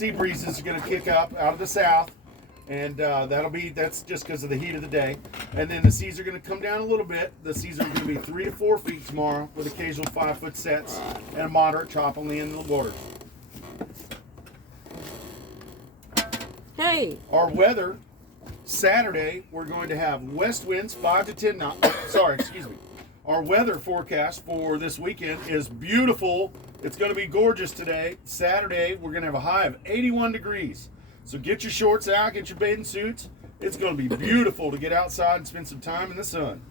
Sea breezes are going to kick up out of the south, and that's just because of the heat of the day. And then the seas are going to come down a little bit. The seas are going to be 3 to 4 feet tomorrow, with occasional 5-foot sets and a moderate chop on the end of the water. Hey. Our weather, Saturday, we're going to have west winds 5 to 10 knots. Our weather forecast for this weekend is beautiful. It's going to be gorgeous today. Saturday, we're going to have a high of 81 degrees. So get your shorts out, get your bathing suits. It's going to be beautiful to get outside and spend some time in the sun.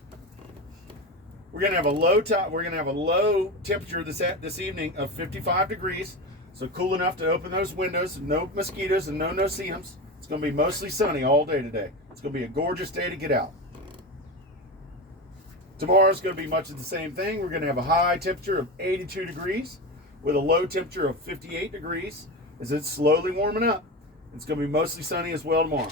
We're going to have a low temperature this evening of 55 degrees. So cool enough to open those windows, no mosquitoes and no no-see-ums. It's going to be mostly sunny all day today. It's going to be a gorgeous day to get out. Tomorrow's going to be much of the same thing. We're going to have a high temperature of 82 degrees with a low temperature of 58 degrees as it's slowly warming up. It's going to be mostly sunny as well tomorrow.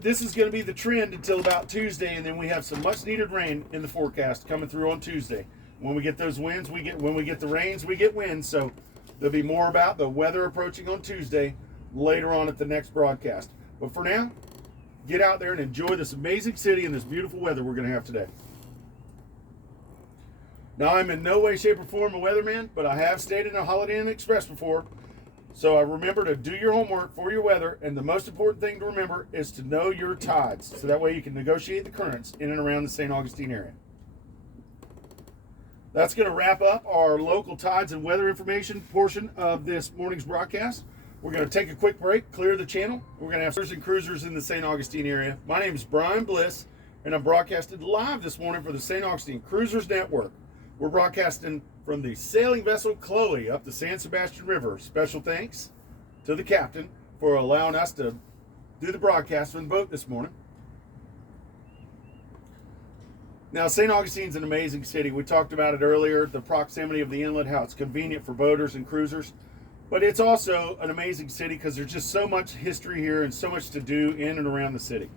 This is going to be the trend until about Tuesday, and then we have some much needed rain in the forecast coming through on Tuesday. When we get those winds, when we get the rains, we get winds. So there'll be more about the weather approaching on Tuesday later on at the next broadcast. But for now, get out there and enjoy this amazing city and this beautiful weather we're going to have today. Now, I'm in no way, shape, or form a weatherman, but I have stayed in a Holiday Inn Express before. So I remember to do your homework for your weather, and the most important thing to remember is to know your tides, so that way you can negotiate the currents in and around the St. Augustine area. That's going to wrap up our local tides and weather information portion of this morning's broadcast. We're going to take a quick break, clear the channel. We're going to have sailors and cruisers in the St. Augustine area. My name is Brian Bliss, and I'm broadcasting live this morning for the St. Augustine Cruisers Network. We're broadcasting from the sailing vessel Chloe up the San Sebastian River. Special thanks to the captain for allowing us to do the broadcast from the boat this morning. Now, St. Augustine's an amazing city. We talked about it earlier, the proximity of the inlet, how it's convenient for boaters and cruisers. But it's also an amazing city because there's just so much history here and so much to do in and around the city.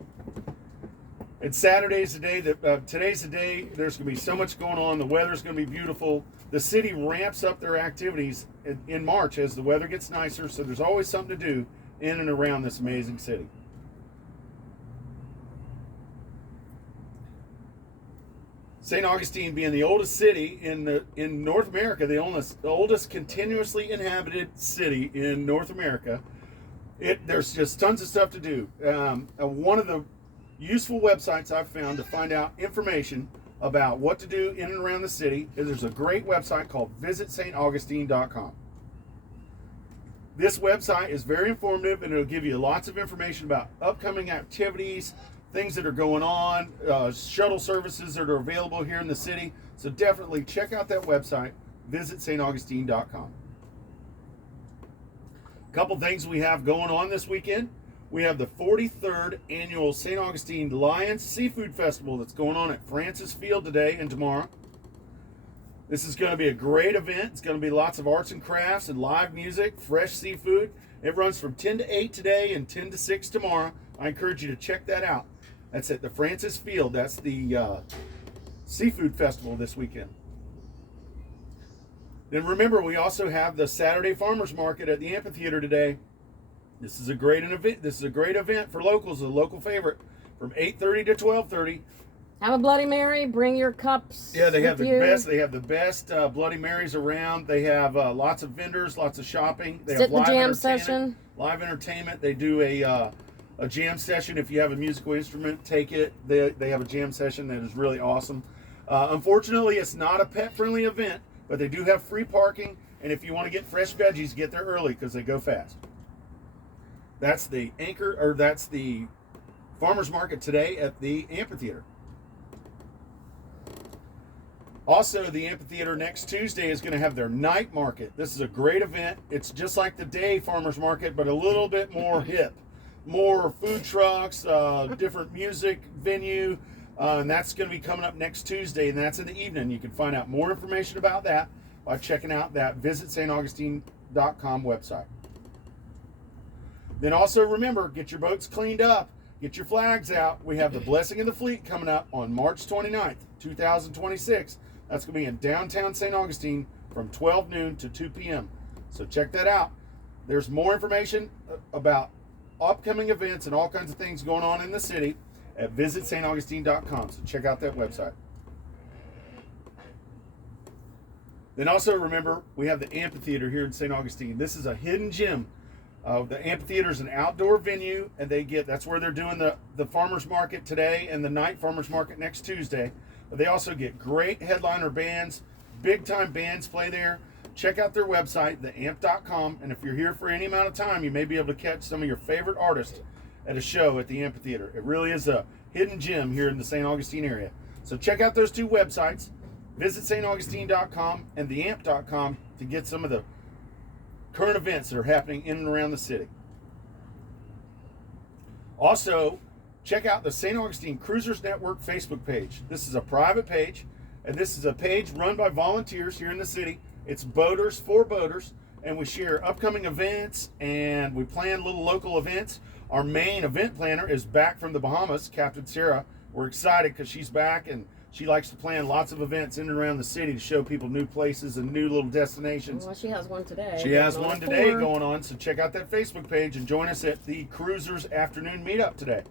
And today's the day. There's going to be so much going on. The weather's going to be beautiful. The city ramps up their activities in March as the weather gets nicer. So there's always something to do in and around this amazing city. St. Augustine being the oldest city in North America, the oldest continuously inhabited city in North America. There's just tons of stuff to do. One of the useful websites I've found to find out information about what to do in and around the city is there's a great website called visitstaugustine.com. This website is very informative, and it'll give you lots of information about upcoming activities, things that are going on, shuttle services that are available here in the city. So definitely check out that website, visitstaugustine.com. A couple things we have going on this weekend. We have the 43rd annual St. Augustine Lions Seafood Festival that's going on at Francis Field today and tomorrow. This is going to be a great event. It's going to be lots of arts and crafts and live music, fresh seafood. It runs from 10 to 8 today and 10 to 6 tomorrow. I encourage you to check that out. That's at the Francis Field. That's the Seafood Festival this weekend. Then remember, we also have the Saturday Farmers Market at the amphitheater today. This is a great event for locals, a local favorite, from 8:30 to 12:30. Have a Bloody Mary. Bring your cups. Yeah, they have with the you. best. They have the best Bloody Marys around. They have lots of vendors, lots of shopping. They Sit have in the jam session. Live entertainment. They do a jam session. If you have a musical instrument, take it. They have a jam session that is really awesome. Unfortunately, it's not a pet-friendly event, but they do have free parking. And if you want to get fresh veggies, get there early because they go fast. That's the farmers market today at the amphitheater. Also, the amphitheater next Tuesday is going to have their night market. This is a great event. It's just like the day farmers market, but a little bit more hip. More food trucks, different music venue, and that's going to be coming up next Tuesday, and that's in the evening. You can find out more information about that by checking out that visitstaugustine.com website. Then also remember, get your boats cleaned up, get your flags out. We have the Blessing of the Fleet coming up on March 29th, 2026. That's going to be in downtown St. Augustine from 12 noon to 2 p.m. So check that out. There's more information about upcoming events and all kinds of things going on in the city at visitstaugustine.com. So check out that website. Then also remember, we have the amphitheater here in St. Augustine. This is a hidden gem. The amphitheater is an outdoor venue, and that's where they're doing the farmers market today and the night farmers market next Tuesday. But they also get great headliner bands, big time bands play there. Check out their website, theamp.com, and if you're here for any amount of time, you may be able to catch some of your favorite artists at a show at the amphitheater. It really is a hidden gem here in the St. Augustine area. So check out those two websites, visitstaugustine.com and theamp.com, to get some of the current events that are happening in and around the city. Also, check out the St. Augustine Cruisers Network Facebook page. This is a private page, and this is a page run by volunteers here in the city. It's boaters for boaters, and we share upcoming events, and we plan little local events. Our main event planner is back from the Bahamas, Captain Sarah. We're excited because she's back, and she likes to plan lots of events in and around the city to show people new places and new little destinations. Well, she has one today. She has one today going on, so check out that Facebook page and join us at the Cruisers Afternoon Meetup today.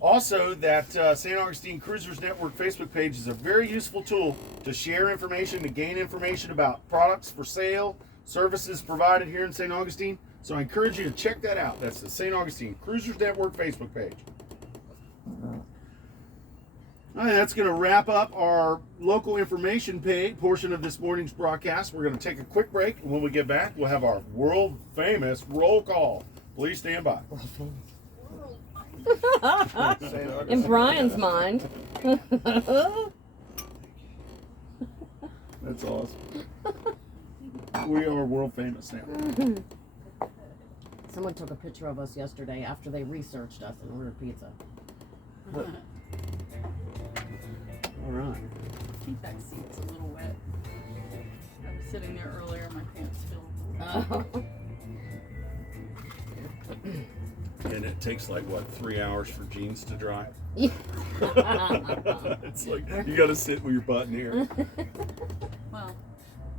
Also, that St. Augustine Cruisers Network Facebook page is a very useful tool to share information, to gain information about products for sale, services provided here in St. Augustine. So I encourage you to check that out. That's the St. Augustine Cruisers Network Facebook page. All right, that's going to wrap up our local information page portion of this morning's broadcast. We're going to take a quick break, and when we get back, we'll have our world famous roll call. Please stand by. In Brian's mind. That's awesome. We are world famous now. Someone took a picture of us yesterday after they researched us and ordered pizza. All right. I think that seat's a little wet. I was sitting there earlier, my pants filled. Oh. And it takes like, what, 3 hours for jeans to dry? Yeah. It's like, you got to sit with your butt in here. Well,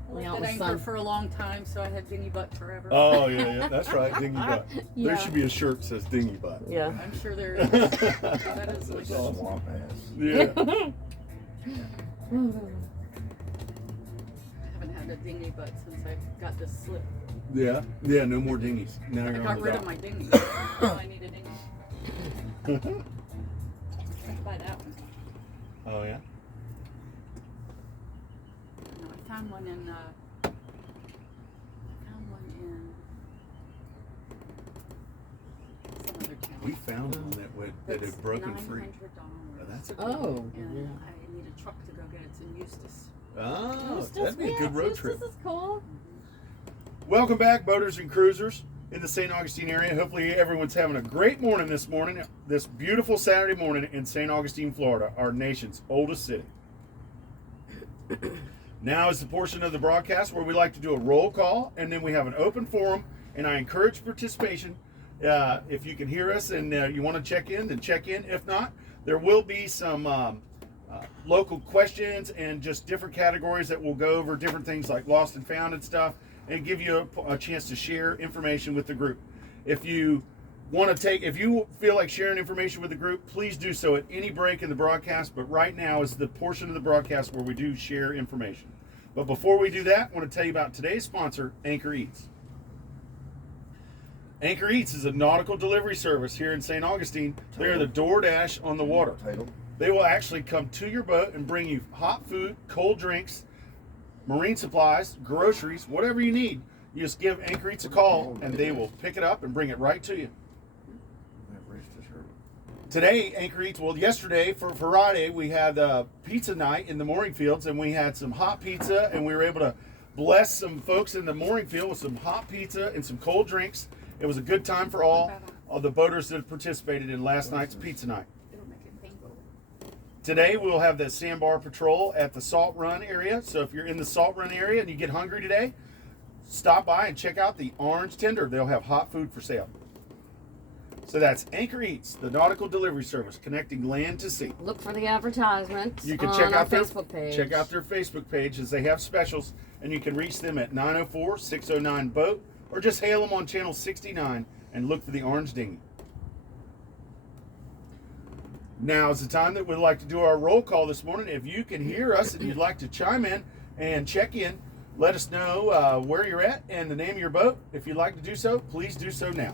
I Lay left out that with anchor sun. for a long time, so I had dingy butt forever. Oh, yeah, that's right, dingy butt. Yeah. There should be a shirt that says dingy butt. Yeah. I'm sure there is. That is like That's a awesome. Swamp ass. Yeah. I haven't had a dingy butt since I got this slip. Yeah, no more dinghies. Now I you're on got the rid dock. of my dinghy. Now I need a dinghy. I buy that one. Oh, yeah? No, I found one in. Some other town. We found one that had broken free. $900. Oh, that's a Oh. And Yeah. I need a truck to go get it. It's in Eustis. Oh, that'd be a good road trip. This is cool. Welcome back, boaters and cruisers in the St. Augustine area. Hopefully everyone's having a great morning this morning, this beautiful Saturday morning in St. Augustine, Florida, our nation's oldest city. Now is the portion of the broadcast where we like to do a roll call, and then we have an open forum, and I encourage participation. If you can hear us and you want to check in, then check in. If not, there will be some local questions and just different categories that we'll go over, different things like lost and found and stuff, and give you a chance to share information with the group. If you feel like sharing information with the group, please do so at any break in the broadcast. But right now is the portion of the broadcast where we do share information. But before we do that, I want to tell you about today's sponsor, Anchor Eats. Anchor Eats is a nautical delivery service here in St. Augustine. They're the DoorDash on the water. Title. They will actually come to your boat and bring you hot food, cold drinks, marine supplies, groceries, whatever you need. You just give Anchor Eats a call, and they will pick it up and bring it right to you. Today, Anchor Eats, yesterday for Friday, we had pizza night in the mooring fields, and we had some hot pizza, and we were able to bless some folks in the mooring field with some hot pizza and some cold drinks. It was a good time for all of the boaters that participated in last night's pizza night. It'll make it painful. Today, we'll have the Sandbar Patrol at the Salt Run area. So if you're in the Salt Run area and you get hungry today, stop by and check out the Orange Tender. They'll have hot food for sale. So that's Anchor Eats, the nautical delivery service connecting land to sea. Look for the advertisement You can on check our out their Facebook page. Check out their Facebook page as they have specials. and you can reach them at 904-609-BOAT, or just hail them on channel 69 and look for the orange dinghy. Now is the time that we'd like to do our roll call this morning. If you can hear us and you'd like to chime in and check in, let us know where you're at and the name of your boat. If you'd like to do so, please do so now.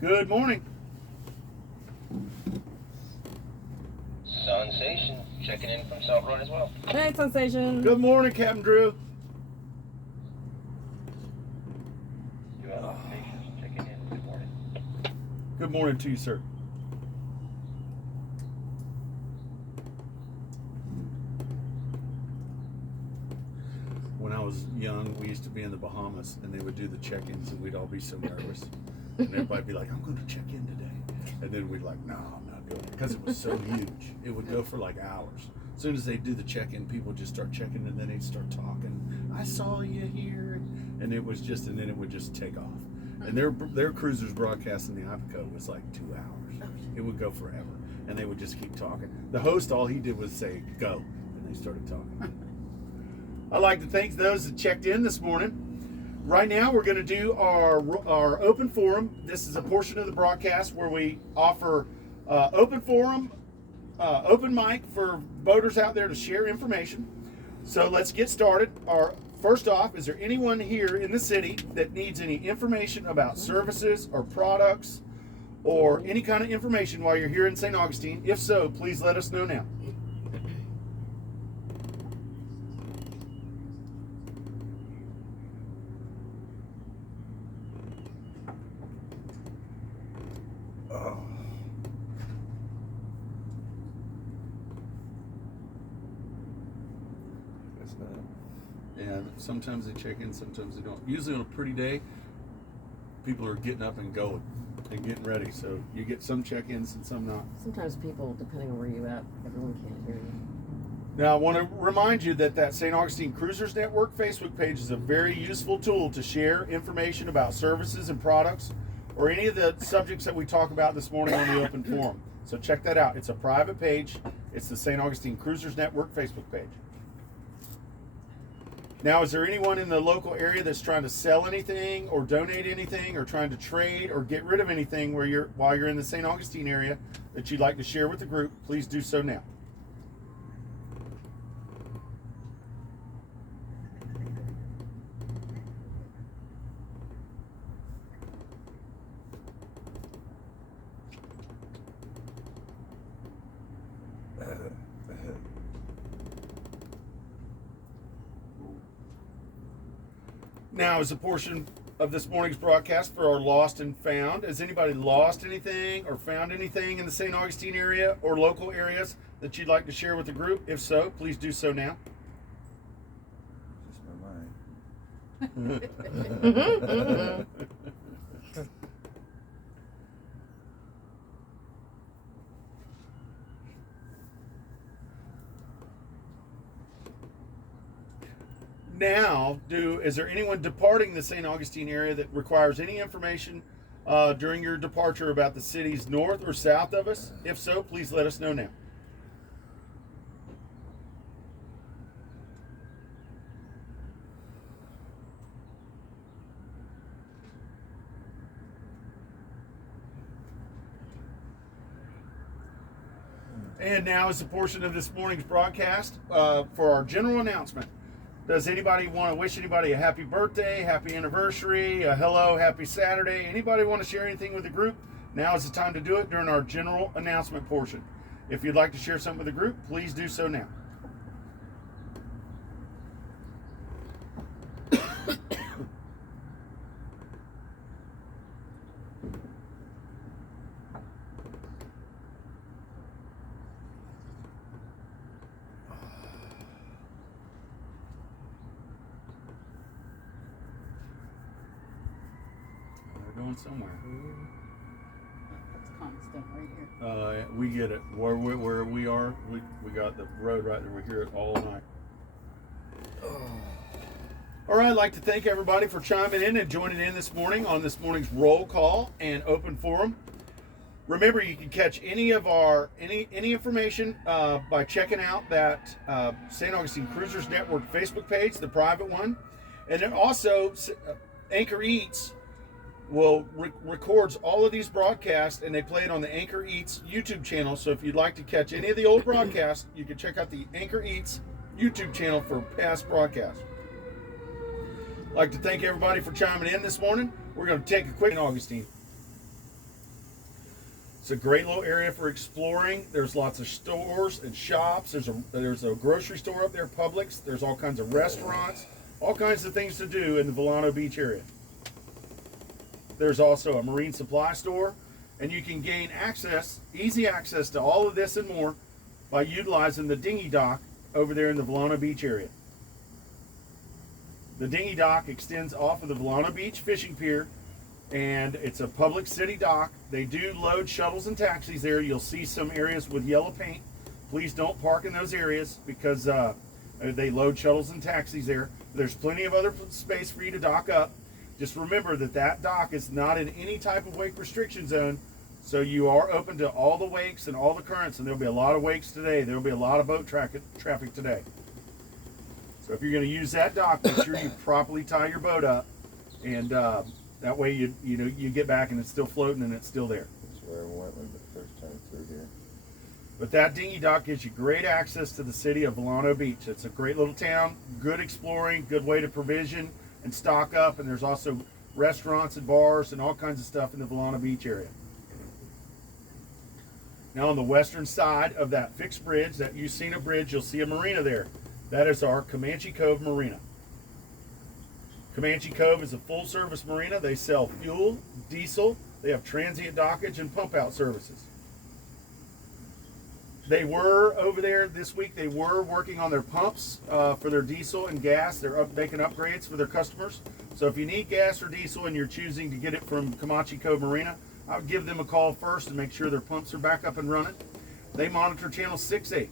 Good morning. Sensation checking in from South Run as well. Hey, Sensation. Good morning, Captain Drew. UL Station checking in. Good morning. Good morning to you, sir. When I was young, we used to be in the Bahamas, and they would do the check-ins, and we'd all be so nervous. And everybody'd be like, I'm going to check in today. And then we'd like, no, I'm not doing it. Because it was so huge. It would go for like hours. As soon as they do the check-in, people would just start checking, and then they'd start talking. I saw you here. And it was just, and then it would just take off. And their cruisers broadcasting the Ipeco was like 2 hours. It would go forever. And they would just keep talking. The host, all he did was say, go. And they started talking. I'd like to thank those that checked in this morning. Right now, we're going to do our open forum. This is a portion of the broadcast where we offer open forum, open mic for boaters out there to share information. So let's get started. First off, is there anyone here in the city that needs any information about services or products or any kind of information while you're here in St. Augustine? If so, please let us know now. And sometimes they check in, sometimes they don't. Usually on a pretty day, people are getting up and going and getting ready. So you get some check-ins and some not. Sometimes people, depending on where you're at, everyone can't hear you. Now I want to remind you that St. Augustine Cruisers Network Facebook page is a very useful tool to share information about services and products or any of the subjects that we talk about this morning on the open forum. So check that out. It's a private page. It's the St. Augustine Cruisers Network Facebook page. Now, is there anyone in the local area that's trying to sell anything or donate anything or trying to trade or get rid of anything while you're in the St. Augustine area that you'd like to share with the group? Please do so now. Now is a portion of this morning's broadcast for our lost and found. Has anybody lost anything or found anything in the St. Augustine area or local areas that you'd like to share with the group? If so, please do so now. Just my mind. Now, is there anyone departing the St. Augustine area that requires any information during your departure about the cities north or south of us? If so, please let us know now. And now is a portion of this morning's broadcast for our general announcement. Does anybody want to wish anybody a happy birthday, happy anniversary, a hello, happy Saturday? Anybody want to share anything with the group? Now is the time to do it during our general announcement portion. If you'd like to share something with the group, please do so now. Going somewhere. It's constant right here. We get it. Where we are, we got the road right there. We hear it all night. All right, I'd like to thank everybody for chiming in and joining in this morning on this morning's roll call and open forum. Remember, you can catch any of our any information by checking out that St. Augustine Cruisers Network Facebook page, the private one, and then also Anchor Eats will records all of these broadcasts, and they play it on the Anchor Eats YouTube channel. So if you'd like to catch any of the old broadcasts, you can check out the Anchor Eats YouTube channel for past broadcasts. I'd like to thank everybody for chiming in this morning. We're going to take a quick Augustine. It's a great little area for exploring. There's lots of stores and shops. There's a grocery store up there, Publix. There's all kinds of restaurants, all kinds of things to do in the Volano Beach area. There's also a marine supply store, and you can gain easy access to all of this and more by utilizing the dinghy dock over there in the Volano Beach area. The dinghy dock extends off of the Volano Beach fishing pier, and it's a public city dock. They do load shuttles and taxis there. You'll see some areas with yellow paint. Please don't park in those areas because they load shuttles and taxis there. There's plenty of other space for you to dock up. Just remember that dock is not in any type of wake restriction zone, so you are open to all the wakes and all the currents, and there'll be a lot of wakes today. There'll be a lot of boat traffic today. So if you're going to use that dock, make sure you properly tie your boat up, and that way you get back and it's still floating and it's still there. That's where I went the first time through here. But that dinghy dock gives you great access to the city of Volano Beach. It's a great little town, good exploring, good way to provision and stock up, and there's also restaurants and bars and all kinds of stuff in the Volano Beach area. Now on the western side of that fixed bridge, that Usina Bridge, you'll see a marina there. That is our Comanche Cove Marina. Comanche Cove is a full-service marina. They sell fuel, diesel. They have transient dockage and pump-out services. They were over there this week. They were working on their pumps for their diesel and gas. They're making upgrades for their customers. So if you need gas or diesel and you're choosing to get it from Comanche Cove Marina, I would give them a call first and make sure their pumps are back up and running. They monitor channel 6-8.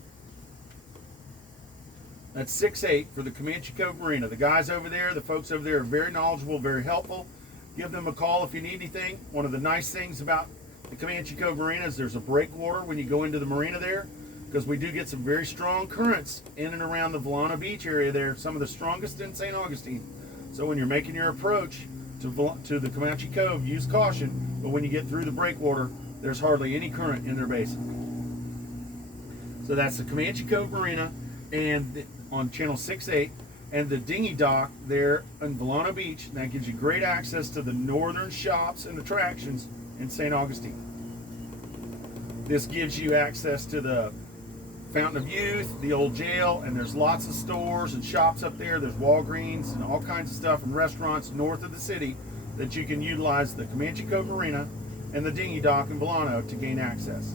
That's 6-8 for the Comanche Cove Marina. The guys over there, the folks over there are very knowledgeable, very helpful. Give them a call if you need anything. One of the nice things about the Comanche Cove Marina is there's a breakwater when you go into the marina there, because we do get some very strong currents in and around the Volano Beach area there, some of the strongest in St. Augustine. So when you're making your approach to the Comanche Cove, use caution, but when you get through the breakwater, there's hardly any current in their basin. So that's the Comanche Cove Marina and on channel 6-8, and the dinghy dock there in Volano Beach. And that gives you great access to the northern shops and attractions in St. Augustine. This gives you access to the Fountain of Youth, the old jail, and there's lots of stores and shops up there. There's Walgreens and all kinds of stuff and restaurants north of the city that you can utilize the Comanche Cove Marina and the dinghy dock in Volano to gain access.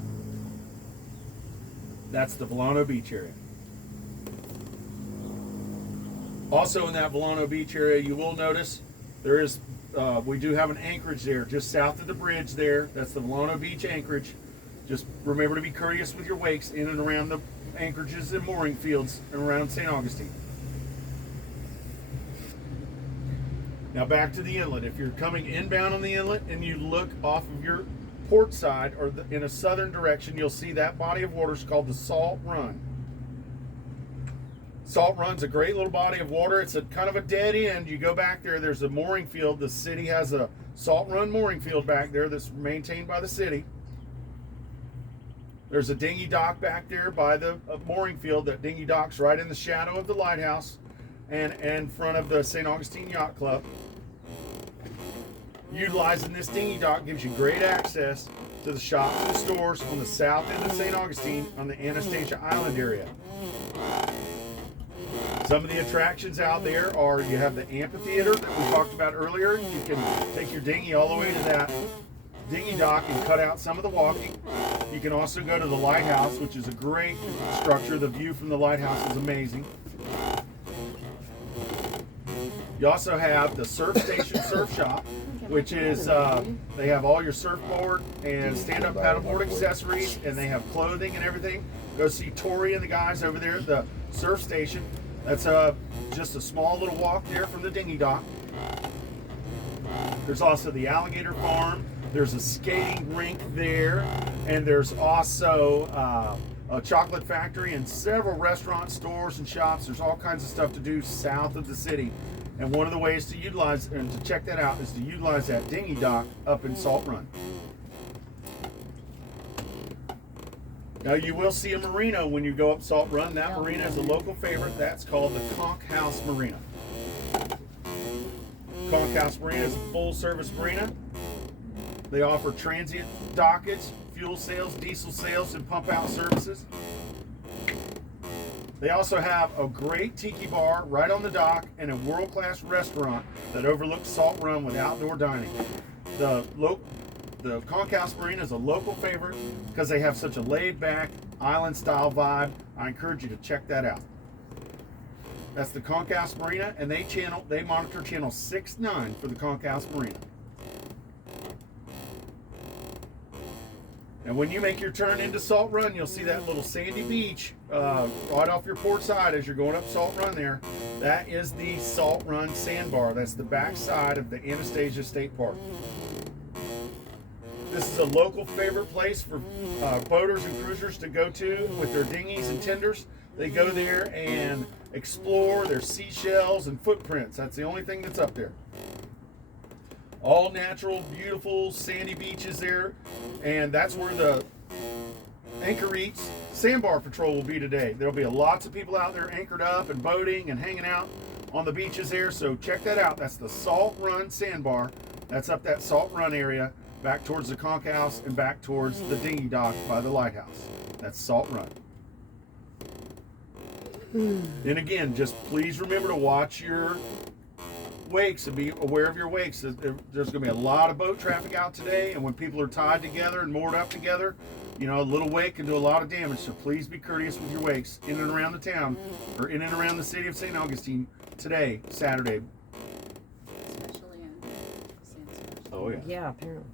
That's the Volano Beach area. Also in that Volano Beach area, you will notice there is, we do have an anchorage there just south of the bridge there. That's the Volano Beach anchorage. Just remember to be courteous with your wakes in and around the anchorages and mooring fields around St. Augustine. Now back to the inlet. If you're coming inbound on the inlet and you look off of your port side or in a southern direction, you'll see that body of water is called the Salt Run. Salt Run's a great little body of water. It's a kind of a dead end. You go back there, there's a mooring field. The city has a Salt Run mooring field back there that's maintained by the city. There's a dinghy dock back there by the mooring field. That dinghy dock's right in the shadow of the lighthouse and in front of the St. Augustine Yacht Club. Utilizing this dinghy dock gives you great access to the shops and stores on the south end of St. Augustine on the Anastasia Island area. Some of the attractions out there are, you have the amphitheater that we talked about earlier. You can take your dinghy all the way to that dinghy dock and cut out some of the walking. You can also go to the lighthouse, which is a great structure. The view from the lighthouse is amazing. You also have the Surf Station Surf Shop, which is, they have all your surfboard and stand-up paddleboard accessories, and they have clothing and everything. Go see Tori and the guys over there at the Surf Station. That's just a small little walk there from the dinghy dock. There's also the alligator farm There's a skating rink there, and there's also a chocolate factory and several restaurants, stores, and shops. There's all kinds of stuff to do south of the city. And one of the ways to utilize and to check that out is to utilize that dinghy dock up in Salt Run. Now you will see a marina when you go up Salt Run. That marina is a local favorite. That's called the Conch House Marina. Conch House Marina is a full-service marina. They offer transient dockage, fuel sales, diesel sales, and pump-out services. They also have a great tiki bar right on the dock and a world-class restaurant that overlooks Salt Run with outdoor dining. The Conch House Marina is a local favorite because they have such a laid-back, island-style vibe. I encourage you to check that out. That's the Conch House Marina, and they monitor channel 6-9 for the Conch House Marina. And when you make your turn into Salt Run, you'll see that little sandy beach right off your port side as you're going up Salt Run there. That is the Salt Run Sandbar. That's the back side of the Anastasia State Park. This is a local favorite place for boaters and cruisers to go to with their dinghies and tenders. They go there and explore their seashells and footprints. That's the only thing that's up there. All natural, beautiful, sandy beaches there. And that's where the Anchor Eats Sandbar Patrol will be today. There'll be lots of people out there anchored up and boating and hanging out on the beaches there. So check that out. That's the Salt Run Sandbar. That's up that Salt Run area, back towards the Conch House and back towards the dinghy dock by the lighthouse. That's Salt Run. And again, just please remember to watch your wakes and be aware of your wakes. There's going to be a lot of boat traffic out today, and when people are tied together and moored up together, you know, a little wake can do a lot of damage. So please be courteous with your wakes in and around the town or in and around the city of St. Augustine today, Saturday. Especially in Sandstorm. Oh yeah. Yeah, apparently.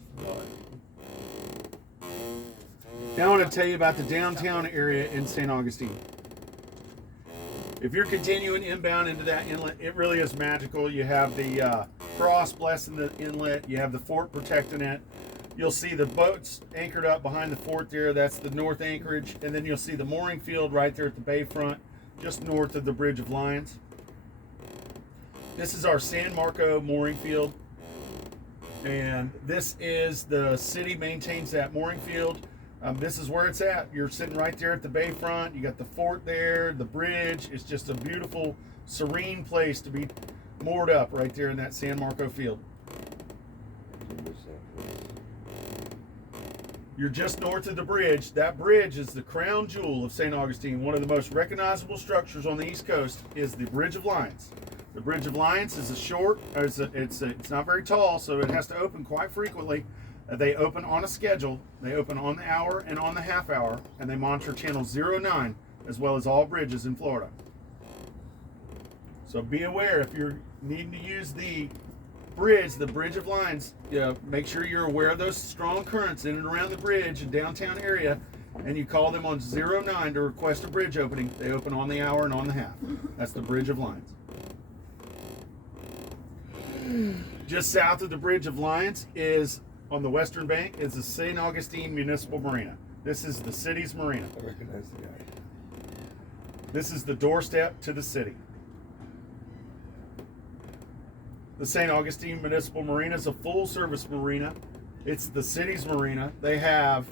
Now I want to tell you about the downtown area in St. Augustine. If you're continuing inbound into that inlet, it really is magical. You have the cross blessing the inlet. You have the fort protecting it. You'll see the boats anchored up behind the fort there. That's the North Anchorage. And then you'll see the mooring field right there at the bayfront, just north of the Bridge of Lions. This is our San Marco mooring field. And this is the city maintains that mooring field. This is where it's at. You're sitting right there at the bayfront. You got the fort there, the bridge. It's just a beautiful, serene place to be moored up right there in that San Marco field. You're just north of the bridge. That bridge is the crown jewel of St. Augustine. One of the most recognizable structures on the East Coast is the Bridge of Lions. The Bridge of Lions is it's not very tall, so it has to open quite frequently. They open on a schedule. They open on the hour and on the half hour, and they monitor channel 09 as well as all bridges in Florida. So be aware if you're needing to use the Bridge of Lions, make sure you're aware of those strong currents in and around the bridge and downtown area, and you call them on 09 to request a bridge opening. They open on the hour and on the half. That's the Bridge of Lions. Just south of the Bridge of Lions is, on the western bank, is the St. Augustine Municipal Marina. This is the city's marina. I recognize the guy. This is the doorstep to the city. The St. Augustine Municipal Marina is a full-service marina. It's the city's marina. They have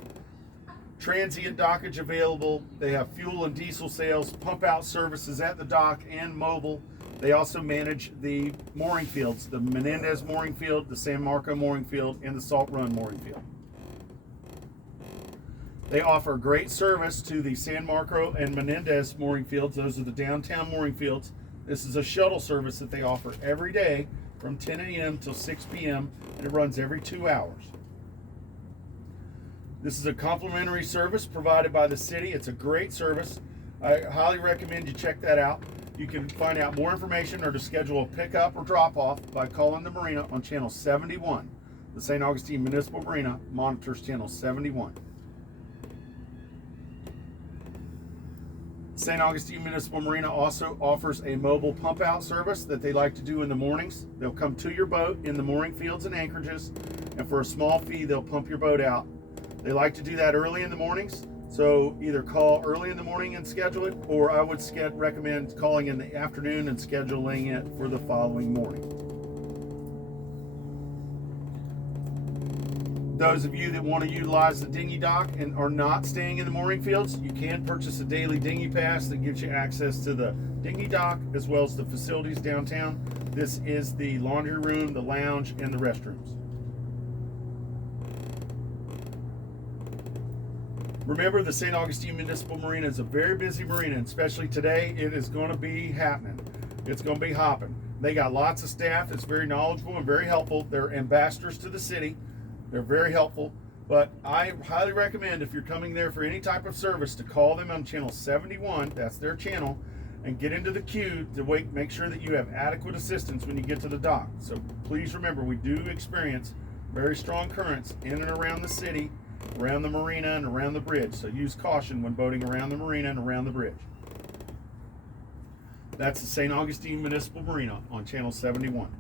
transient dockage available. They have fuel and diesel sales, pump-out services at the dock and mobile. They also manage the mooring fields, the Menendez mooring field, the San Marco mooring field, and the Salt Run mooring field. They offer great service to the San Marco and Menendez mooring fields. Those are the downtown mooring fields. This is a shuttle service that they offer every day from 10 a.m. till 6 p.m., and it runs every 2 hours. This is a complimentary service provided by the city. It's a great service. I highly recommend you check that out. You can find out more information or to schedule a pickup or drop-off by calling the marina on channel 71. The St. Augustine Municipal Marina monitors channel 71. St. Augustine Municipal Marina also offers a mobile pump-out service that they like to do in the mornings. They'll come to your boat in the mooring fields and anchorages, and for a small fee, they'll pump your boat out. They like to do that early in the mornings, so either call early in the morning and schedule it, or I would recommend calling in the afternoon and scheduling it for the following morning. Those of you that want to utilize the dinghy dock and are not staying in the mooring fields, you can purchase a daily dinghy pass that gives you access to the dinghy dock as well as the facilities downtown. This is the laundry room, the lounge, and the restrooms. Remember, the St. Augustine Municipal Marina is a very busy marina, and especially today, it is going to be happening. It's going to be hopping. They got lots of staff that's very knowledgeable and very helpful. They're ambassadors to the city. They're very helpful, but I highly recommend if you're coming there for any type of service to call them on channel 71, that's their channel, and get into the queue to make sure that you have adequate assistance when you get to the dock. So please remember, we do experience very strong currents in and around the city, around the marina, and around the bridge. So use caution when boating around the marina and around the bridge. That's the St. Augustine Municipal Marina on channel 71.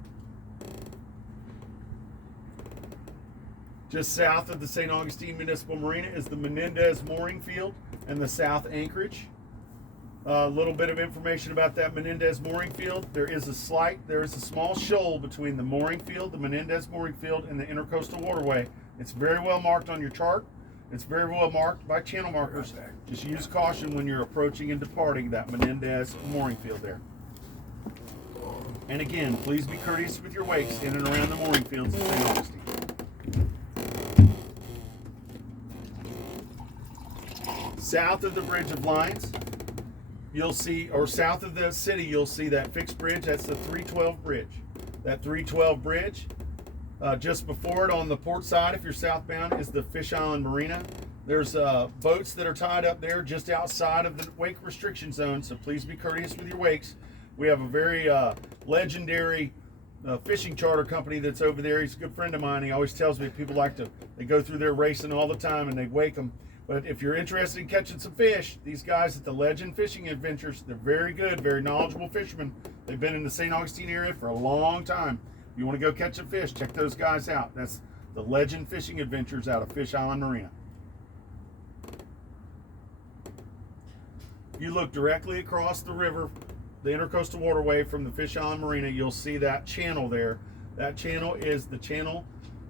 Just south of the St. Augustine Municipal Marina is the Menendez Mooring Field and the South Anchorage. A little bit of information about that Menendez Mooring Field. There is a small shoal between the mooring field, the Menendez Mooring Field, and the Intercoastal Waterway. It's very well marked on your chart. It's very well marked by channel markers. Just use caution when you're approaching and departing that Menendez Mooring Field there. And again, please be courteous with your wakes in and around the mooring fields of St. Augustine. South of the Bridge of Lions, you'll see, or south of the city, you'll see that fixed bridge. That's the 312 bridge. That 312 bridge, just before it on the port side, if you're southbound, is the Fish Island Marina. There's boats that are tied up there just outside of the wake restriction zone, so please be courteous with your wakes. We have a very legendary fishing charter company that's over there. He's a good friend of mine. He always tells me people they go through there racing all the time and they wake them. But if you're interested in catching some fish, these guys at the Legend Fishing Adventures, they're very good, very knowledgeable fishermen. They've been in the St. Augustine area for a long time. If you want to go catch some fish, check those guys out. That's the Legend Fishing Adventures out of Fish Island Marina. You look directly across the river, the Intercoastal Waterway from the Fish Island Marina, you'll see that channel there. That channel is the channel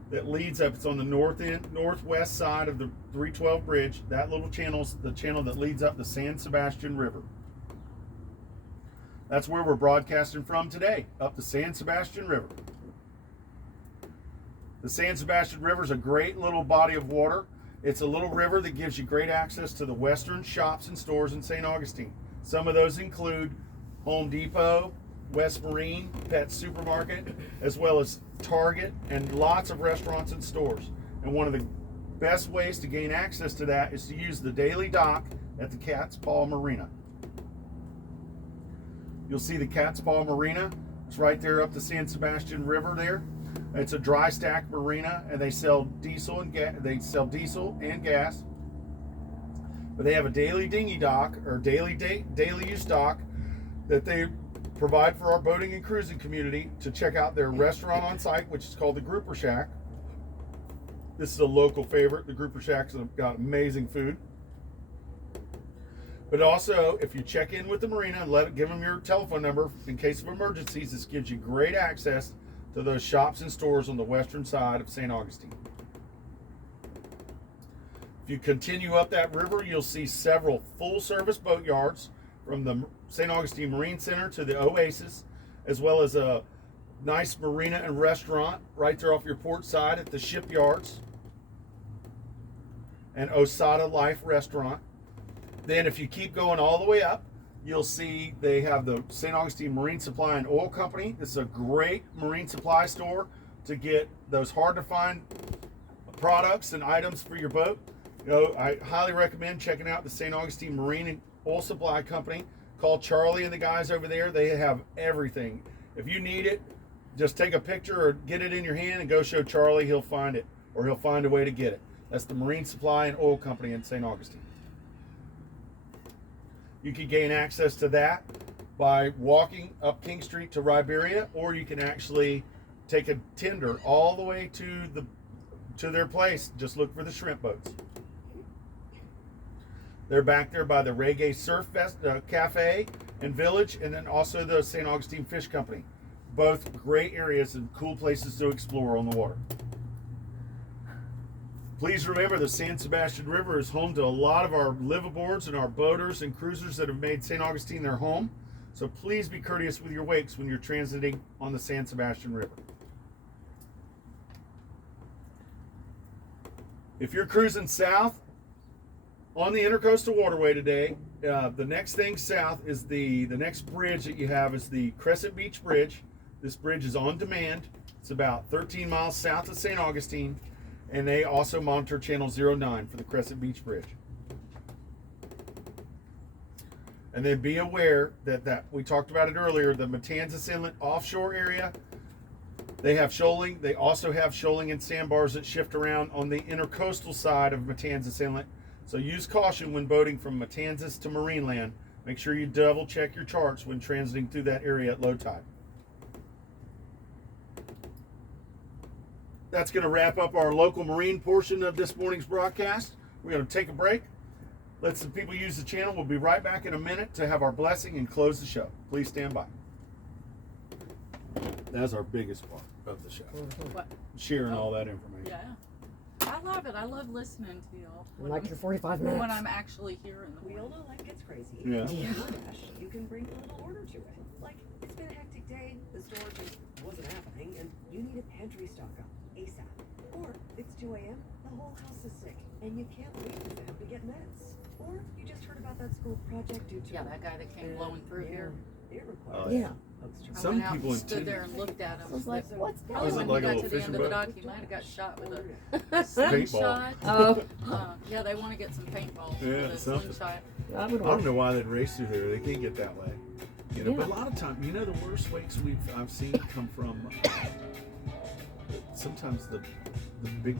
that leads up. It's on the northwest side of the 312 bridge. That little channel's the channel that leads up the San Sebastian River. That's where we're broadcasting from today, up the San Sebastian River. The San Sebastian River is a great little body of water. It's a little river that gives you great access to the western shops and stores in St. Augustine. Some of those include Home Depot, West Marine, Pet Supermarket, as well as Target, and lots of restaurants and stores. And one of the best ways to gain access to that is to use the daily dock at the Cat's Paw Marina. You'll see the Cat's Paw Marina. It's right there up the San Sebastian River there. It's a dry stack marina, and they sell diesel and gas. But they have a daily dinghy dock, or daily use dock, that they provide for our boating and cruising community to check out their restaurant on site, which is called the Grouper Shack. This is a local favorite. The Grouper Shack's got amazing food. But also, if you check in with the marina and give them your telephone number in case of emergencies, this gives you great access to those shops and stores on the western side of St. Augustine. If you continue up that river, you'll see several full-service boat yards, from the St. Augustine Marine Center to the Oasis, as well as a nice marina and restaurant right there off your port side at the shipyards, and Osada Life Restaurant. Then if you keep going all the way up, you'll see they have the St. Augustine Marine Supply and Oil Company. This is a great marine supply store to get those hard to find products and items for your boat. I highly recommend checking out the St. Augustine Marine and Oil Supply Company. Call Charlie and the guys over there. They have everything. If you need it, just take a picture or get it in your hand and go show Charlie. He'll find it, or he'll find a way to get it. That's the Marine Supply and Oil Company in St. Augustine. You can gain access to that by walking up King Street to Riberia, or you can actually take a tender all the way to the to their place. Just look for the shrimp boats. They're back there by the Reggae Surf Fest, Cafe and Village, and then also the St. Augustine Fish Company. Both great areas and cool places to explore on the water. Please remember the San Sebastian River is home to a lot of our liveaboards and our boaters and cruisers that have made St. Augustine their home. So please be courteous with your wakes when you're transiting on the San Sebastian River. If you're cruising south on the Intercoastal Waterway today, the next thing south is the next bridge that you have is the Crescent Beach Bridge. This bridge is on demand. It's about 13 miles south of St. Augustine, and they also monitor Channel 09 for the Crescent Beach Bridge. And then be aware that we talked about it earlier, the Matanzas Inlet offshore area, they have shoaling. They also have shoaling and sandbars that shift around on the intercoastal side of Matanzas Inlet. So use caution when boating from Matanzas to Marineland. Make sure you double check your charts when transiting through that area at low tide. That's going to wrap up our local marine portion of this morning's broadcast. We're going to take a break. Let some people use the channel. We'll be right back in a minute to have our blessing and close the show. Please stand by. That's our biggest part of the show. What? Sharing all that information. Yeah. I love it. I love listening to y'all. Like your 45 minutes. When I'm actually here in the We all world. know life gets crazy. Yeah. With DoorDash, you can bring a little order to it. Like, it's been a hectic day, the store just wasn't happening, and you need a pantry stock up ASAP. Or it's 2 a.m., the whole house is sick, and you can't wait for them to get meds. Or you just heard about that school project due to Yeah, that guy that came blowing through here. It Oh, requires Yeah. extra I Some went out people and stood intend- there and looked at him. I was like, what's Probably Was it when like he a got little to the end of the fishing dock, he might have got shot with a Paintball. slingshot. Oh, Yeah, they want to get some paintballs Yeah, with a something. slingshot. that would I work. don't know why they'd race through there. They can't get that way. You know, Yeah. but a lot of times, you know, the worst wakes I've seen come from sometimes the big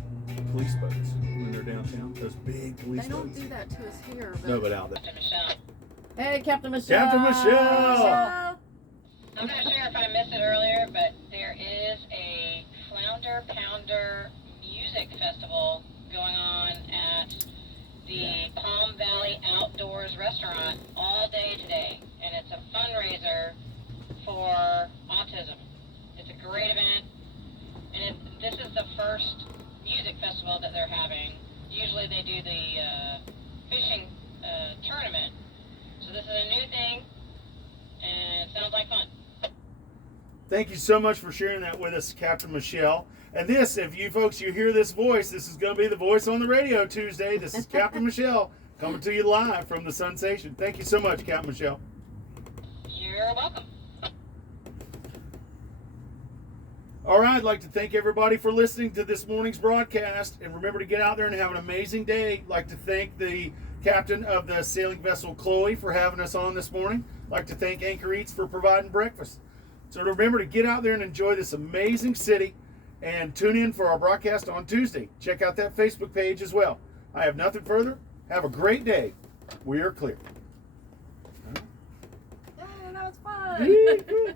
police boats when they're downtown. Those big police They don't boats. do that to us here. But No, but out there. Hey, Captain Michelle. Captain Michelle! Michelle! I'm not sure if I missed it earlier, but there is a Flounder Pounder Music Festival going on at the Palm Valley Outdoors Restaurant all day today. And it's a fundraiser for autism. It's a great event. And this is the first music festival that they're having. Usually they do the fishing tournament. So this is a new thing, and it sounds like fun. Thank you so much for sharing that with us, Captain Michelle. And this, if you folks, you hear this voice, this is going to be the voice on the radio Tuesday. This is Captain Michelle coming to you live from the Sensation. Thank you so much, Captain Michelle. You're welcome. All right, I'd like to thank everybody for listening to this morning's broadcast. And remember to get out there and have an amazing day. I'd like to thank the captain of the sailing vessel, Chloe, for having us on this morning. I'd like to thank Anchor Eats for providing breakfast. So remember to get out there and enjoy this amazing city. And tune in for our broadcast on Tuesday. Check out that Facebook page as well. I have nothing further. Have a great day. We are clear. Yeah, that was fun.